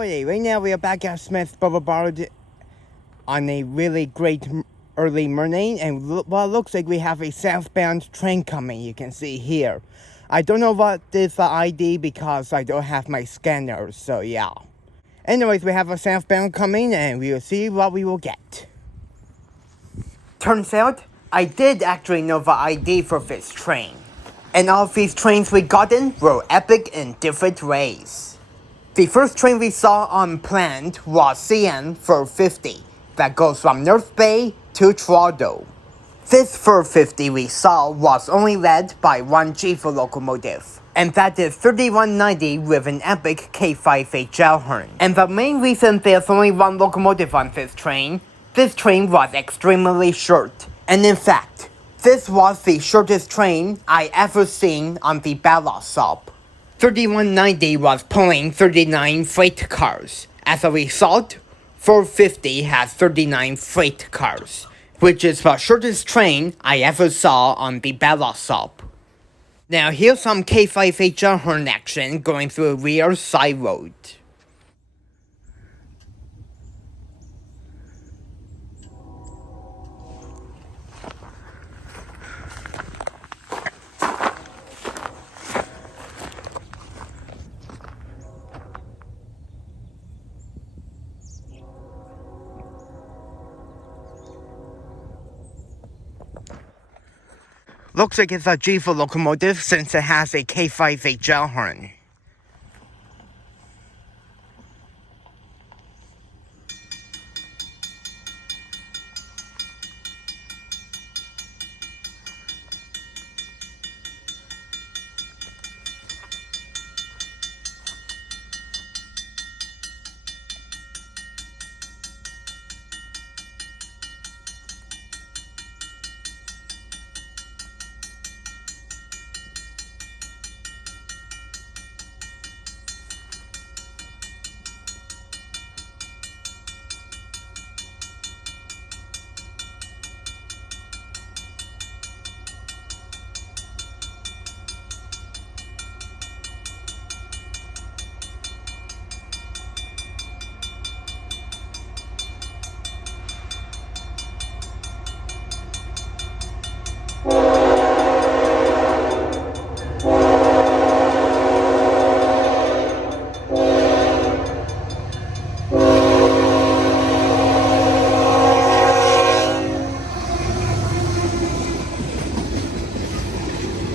Alright, right now we are back at Smith Boulevard on a really great early morning, and well, it looks like we have a southbound train coming, you can see here. I don't know what is the ID because I don't have my scanner, so yeah. Anyways, we have a southbound coming and we will see what we will get. Turns out, I did actually know the ID for this train. And all of these trains we gotten were epic in different ways. The first train we saw unplanned was CN 450 that goes from North Bay to Toronto. This 450 we saw was only led by one GEVO locomotive, and that is 3190 with an epic K5HL horn. And the main reason there's only one locomotive on this train was extremely short. And in fact, this was the shortest train I ever seen on the Pefferlaw sub. 3190 was pulling 39 freight cars. As a result, 450 has 39 freight cars, which is the shortest train I ever saw on the Pefferlaw sub. Now here's some K5HL horn action going through a rear side road. Looks like it's a GEVO locomotive since it has a K5HL horn.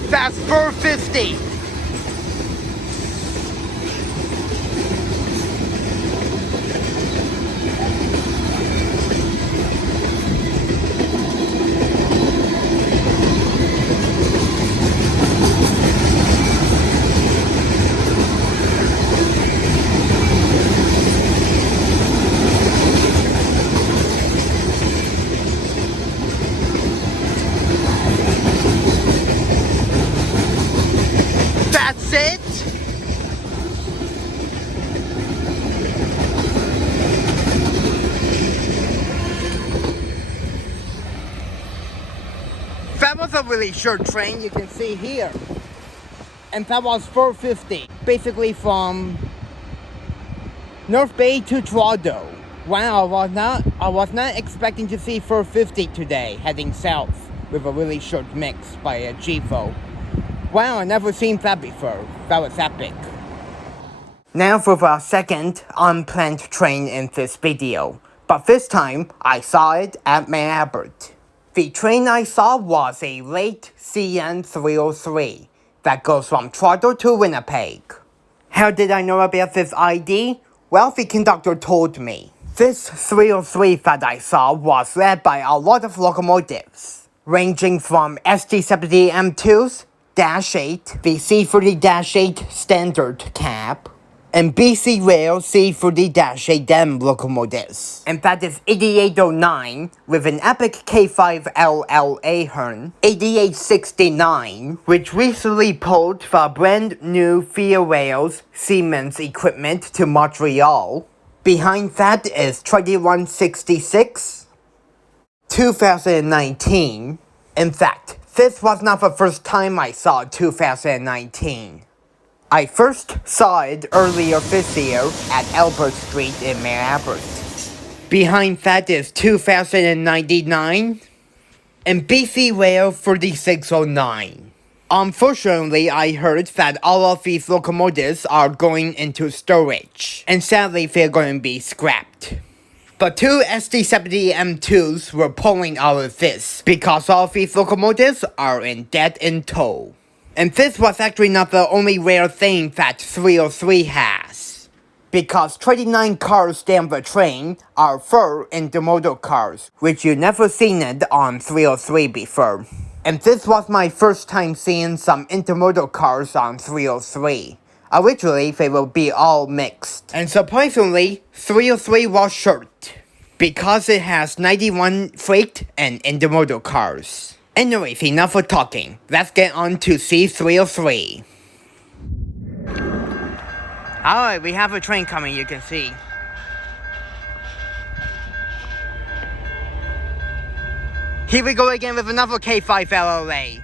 That's 450. That's it. That was a really short train, you can see here. And that was 450, basically from North Bay to Toronto. Wow, I was not expecting to see 450 today, heading south with a really short mix by a GEVO. Wow, I never seen that before. That was epic. Now for the second unplanned train in this video. But this time, I saw it at Mount Albert. The train I saw was a late CN 303 that goes from Toronto to Winnipeg. How did I know about this ID? Well, the conductor told me. This 303 that I saw was led by a lot of locomotives, ranging from ST70M2s, -8, the C30-8 standard cab, and BCRAIL C30-8M locomotives. And that is 8809 with an epic K5LLA horn, 8869, which recently pulled the brand new Pefferlaw Siemens equipment to Montreal. Behind that is 2166, 2019. In fact, this was not the first time I saw 2019. I first saw it earlier this year at Albert Street in Minneapolis. Behind that is 2099 and BCRAIL 3609. Unfortunately, I heard that all of these locomotives are going into storage, and sadly they're going to be scrapped. But two SD70 M2s were pulling out of this, because all of these locomotives are in dead in tow. And this was actually not the only rare thing that 303 has, because 29 cars down the train are 4 intermodal cars, which you never seen it on 303 before. And this was my first time seeing some intermodal cars on 303. Originally, they will be all mixed. And surprisingly, 303 was short, because it has 91 freight and intermodal cars. Anyways, enough for talking. Let's get on to C303. Alright, we have a train coming, you can see. Here we go again with another K5 LLA.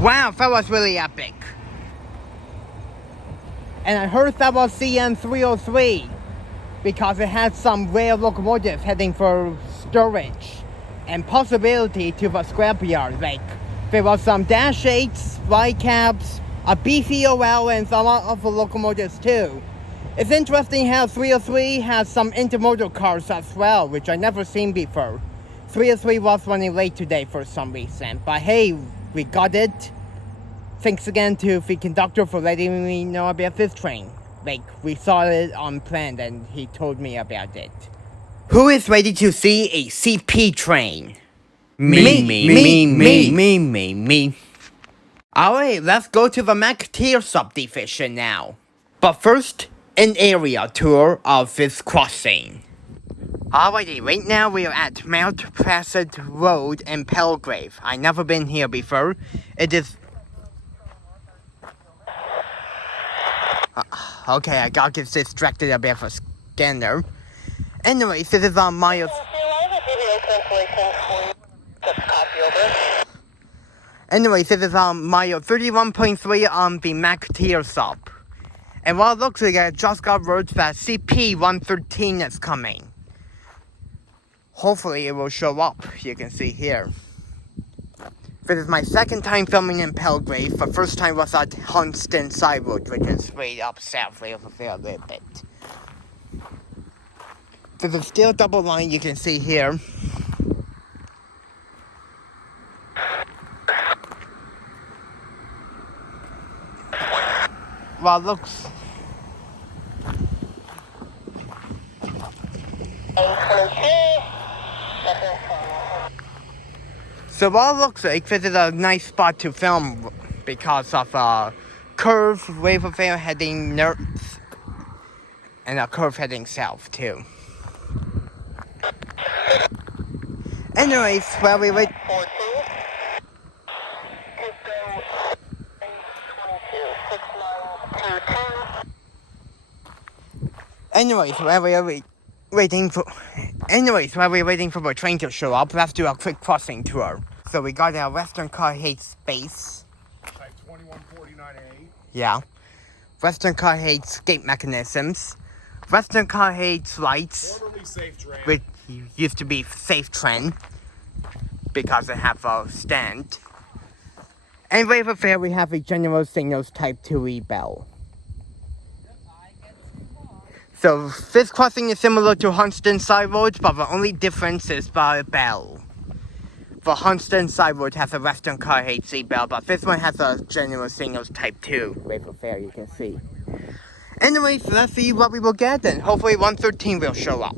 Wow, that was really epic. And I heard that was CN303 because it had some rail locomotives heading for storage and possibility to the scrapyard. Like there was some Dash 8s, Y-cabs, a BCOL, and some other locomotives too. It's interesting how 303 has some intermodal cars as well, which I never seen before. 303 was running late today for some reason, but hey, we got it. Thanks again to the conductor for letting me know about this train. Like, we saw it on plan and he told me about it. Who is ready to see a CP train? Me. Alright, let's go to the McTier subdivision now. But first, an area tour of this crossing. Alrighty, right now we are at Mount Placid Road in Palgrave. I've never been here before. It is... okay, I got distracted a bit for scanner. Anyways, this is on mile... anyways, this is on mile 31.3 on the McTier sub. And what it looks like, I just got word that CP 113 is coming. hopefully it will show up. You can see here. This is my second time filming in Palgrave. The first time was at Huntston Side Road, which is way up south, way over there a little bit. There's a steel double line you can see here. Well, it looks... So what it looks like, this is a nice spot to film because of a curve way over there heading north and a curve heading south too. Anyways, while we wait... Anyways, while we're waiting for the train to show up, let's do a quick crossing tour. So we got our Western Cartagena space. Type 2149A. Yeah. Western Cartagena gate mechanisms. Western Cartagena lights. Formerly Safe Train. Which used to be Safe Train because they have a stand. And way over there we have a General Signals Type 2E bell. So this crossing is similar to Huntston Side Road, but the only difference is the bell. The Huntston Side Road has a Western Cartagena bell, but this one has a General Signals Type 2. Way over there you can see. Anyways, let's see what we will get, and hopefully 113 will show up.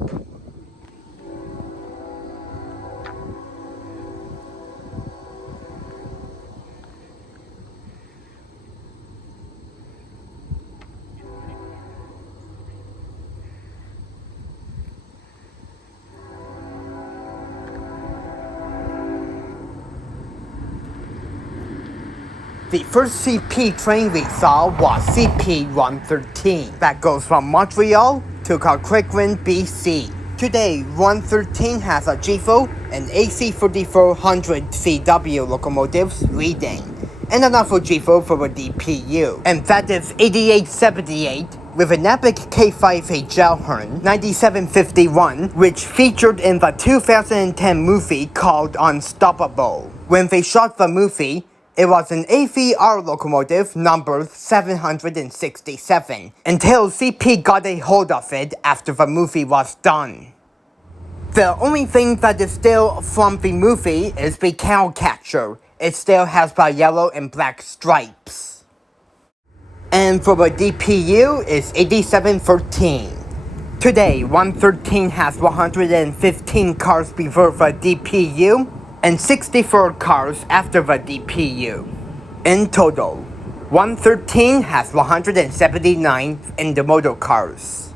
The first CP train we saw was CP-113 that goes from Montreal to Coquitlam, BC. Today, 113 has a GEVO and AC-3400 CW locomotives leading, and another GEVO for a DPU, and that is 8878 with an epic K5A Gelhorn 9751, which featured in the 2010 movie called Unstoppable. When they shot the movie, it was an AVR locomotive number 767, until CP got a hold of it after the movie was done. The only thing that is still from the movie is the cow catcher. It still has the yellow and black stripes. And for the DPU is 8713. Today, 113 has 115 cars before the DPU, and 64 cars after the DPU. In total, 113 has 179 Intermodal cars.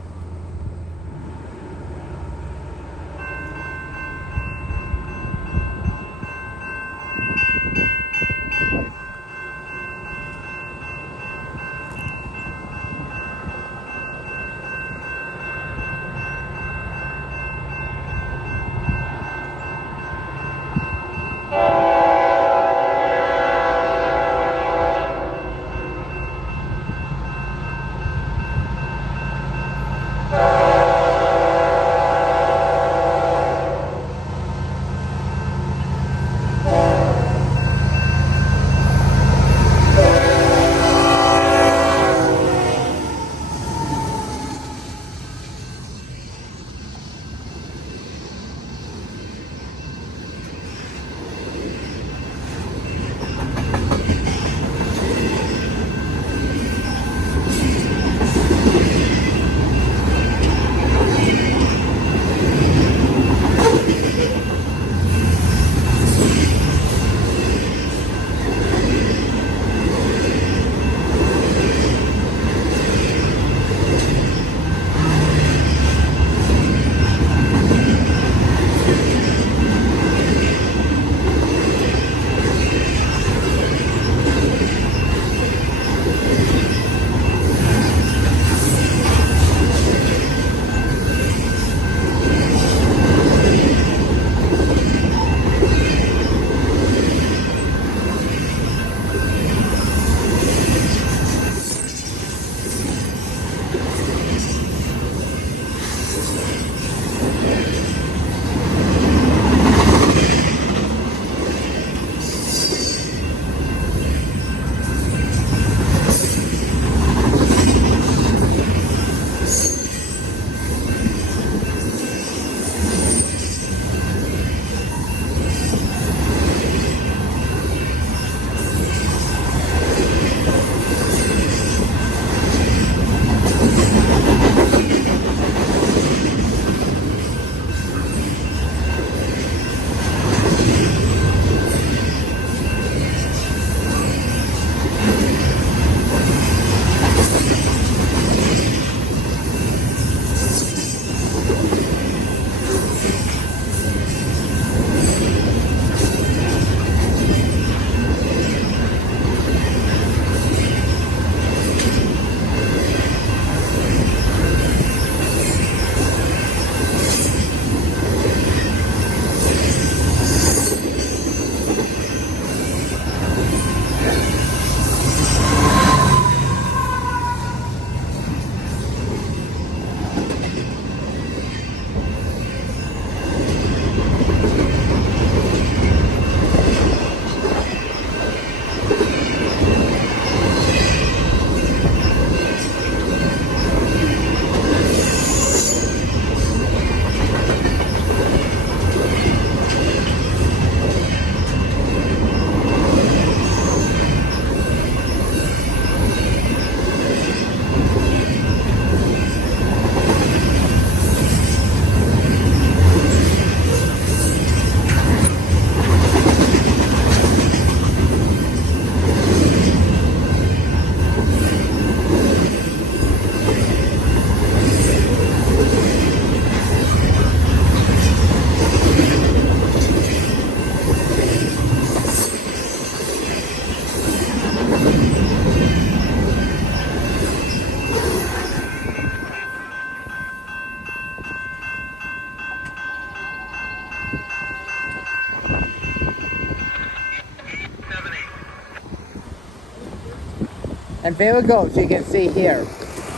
And there it goes, you can see here.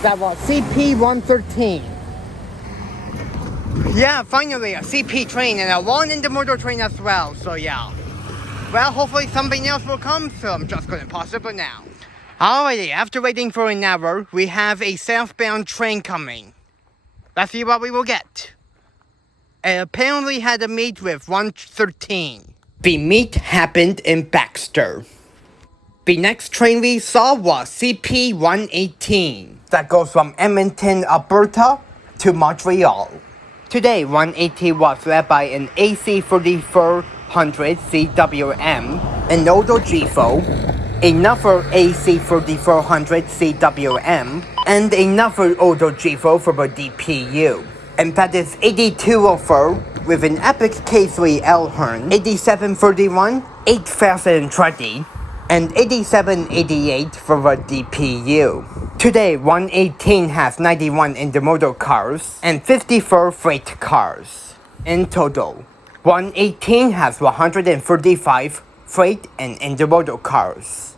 That was CP113. Yeah, finally a CP train and a long intermodal train as well, so yeah. Well, hopefully something else will come, so I'm just gonna pause it for now. Alrighty, after waiting for an hour, we have a southbound train coming. Let's see what we will get. It apparently had a meet with 113. The meet happened in Baxter. The next train we saw was CP118 that goes from Edmonton, Alberta to Montreal. Today, 180 was led by an AC 3400 CWM, an older GEVO, another AC 3400 CWM, and another older GEVO for the DPU. And that is 8204 with an Epic K3 Elhorn, 8731, 8020, and 8788 for the DPU. Today, 118 has 91 intermodal cars and 54 freight cars. In total, 118 has 135 freight and intermodal cars.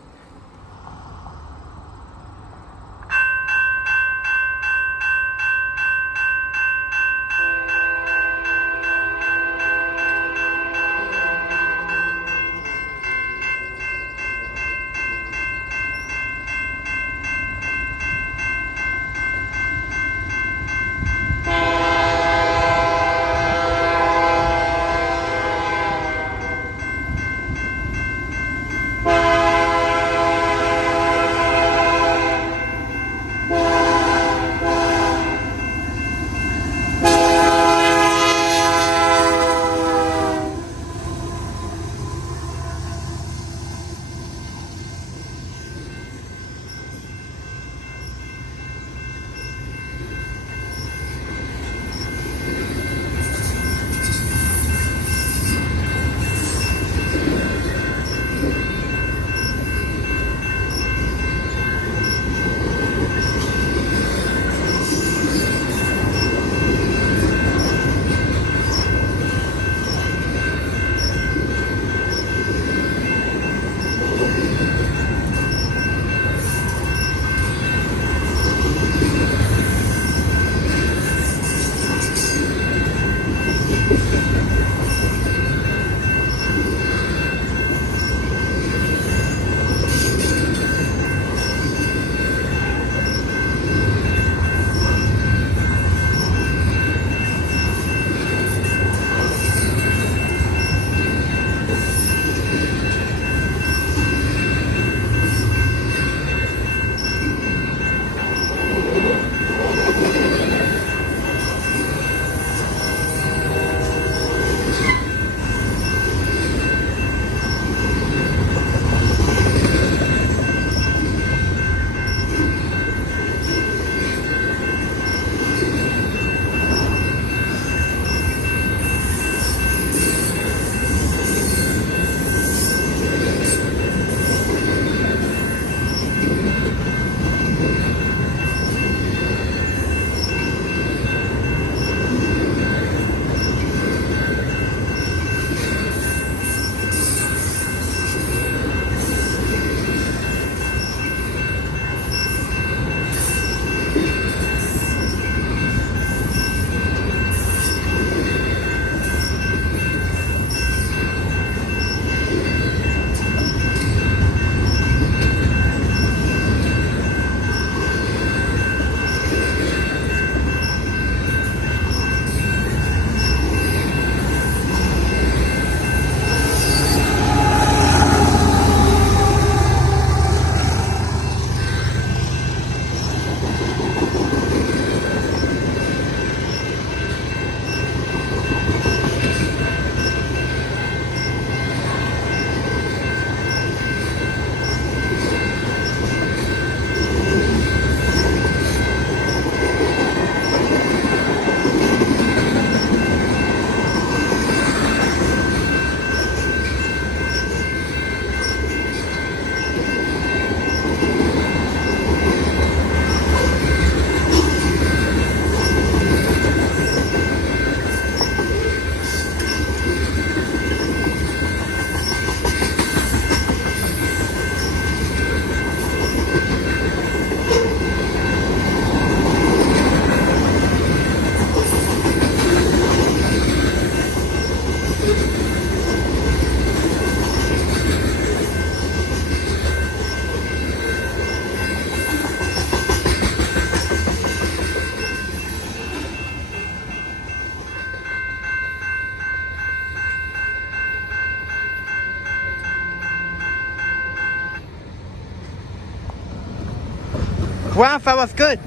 Wow, that was good.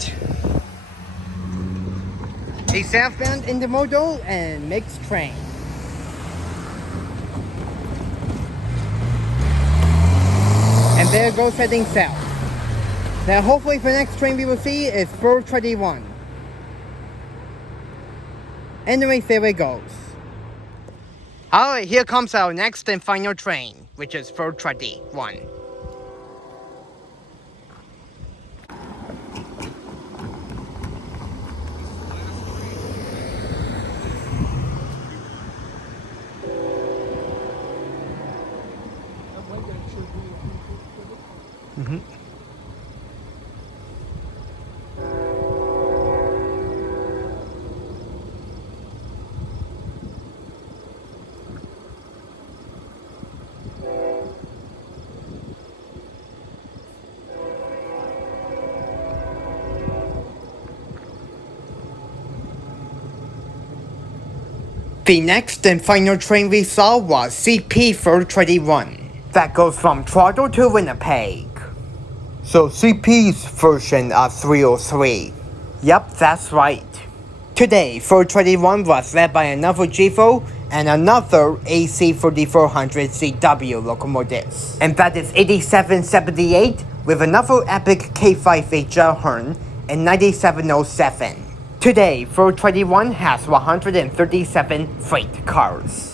A southbound intermodal and mixed train. And there it goes heading south. Now hopefully the next train we will see is 421. Anyways, there it goes. Alright, here comes our next and final train, which is 421. The next and final train we saw was CP 421. That goes from Toronto to Winnipeg. So CP's version of 303. Yep, that's right. Today, 421 was led by another GEVO and another AC 3400 CW locomotives. And that is 8778 with another epic K5 horn and 9707. Today, 421 has 137 freight cars.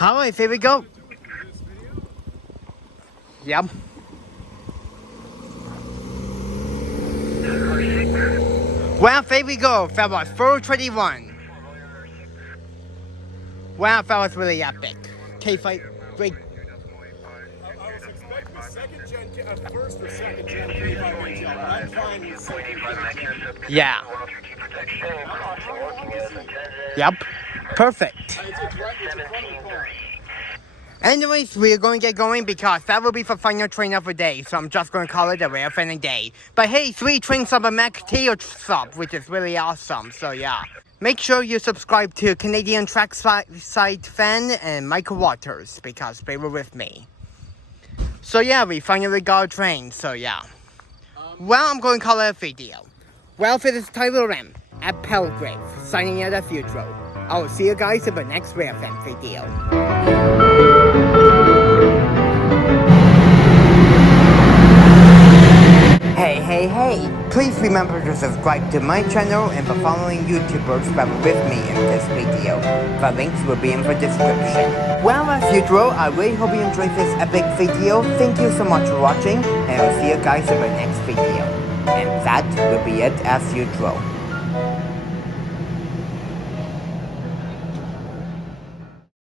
Alright, here we go. Yep. Well, there we go, fellas. 421. Wow, that was really epic. K-Fight, great. I was expecting first or second gen K5 retail, but I'm fine with second gen. Yeah. Yep. Perfect. It's in front of the car. Anyways, we're going to get going because that will be the final train of the day. So I'm just going to call it a Railfanning day. But hey, 3 trains of a Mac Tail sub, which is really awesome. So yeah. Make sure you subscribe to Canadian Trackside Fan and Michael Waters because they were with me. So yeah, we finally got a train. So yeah. Well, I'm going to call it a video. Well, for this Tyler M at Palgrave, signing out at Future. I will see you guys in the next Railfan video. Hey, please remember to subscribe to my channel and the following YouTubers that were with me in this video. The links will be in the description. Well, as usual, I really hope you enjoyed this epic video. Thank you so much for watching, and I'll see you guys in the next video. And that will be it as usual.